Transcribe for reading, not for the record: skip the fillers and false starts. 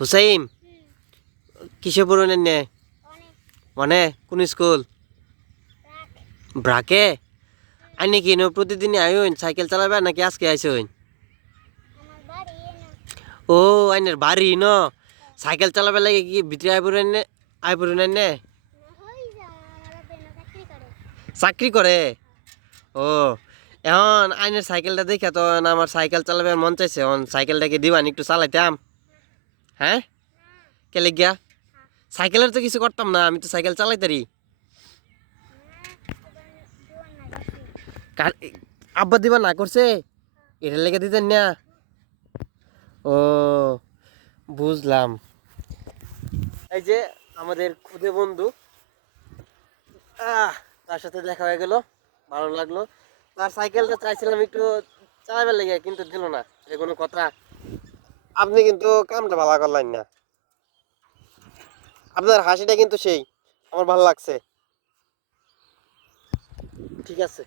হুসাইন কিসে পড়ুন নে মানে কোন স্কুল ব্রাকে আইনে কি প্রতিদিন আইন সাইকেল চালাবে নাকি আজকে আইসইন ও আইনের বাড়ি ন সাইকেল চালাবে লাগে কি ভিতরে আইপুরেন নে চাকরি করে ও এখন আইনের সাইকেলটা দেখে তো আমার সাইকেল চালাবে মন চাইছে সাইকেলটাকে দিবান একটু চালাইতাম হ্যাঁ কেলে গিয়া সাইকেলের তো কিছু করতাম না আমি তো সাইকেল চালাইতারি আব্বা দিবা না করছে এটা লেগে দিতেন না ও বুঝলাম এই যে আমাদের খুদে বন্ধু তার সাথে দেখা হয়ে গেল ভালো লাগলো তার সাইকেলটা চাইছিলাম একটু চালাবার লেগে কিন্তু দিল না যে কোনো কথা আপনি কিন্তু কামটা ভালো করলেন না আপনার হাসিটা কিন্তু সেই আমার ভালো লাগছে ঠিক আছে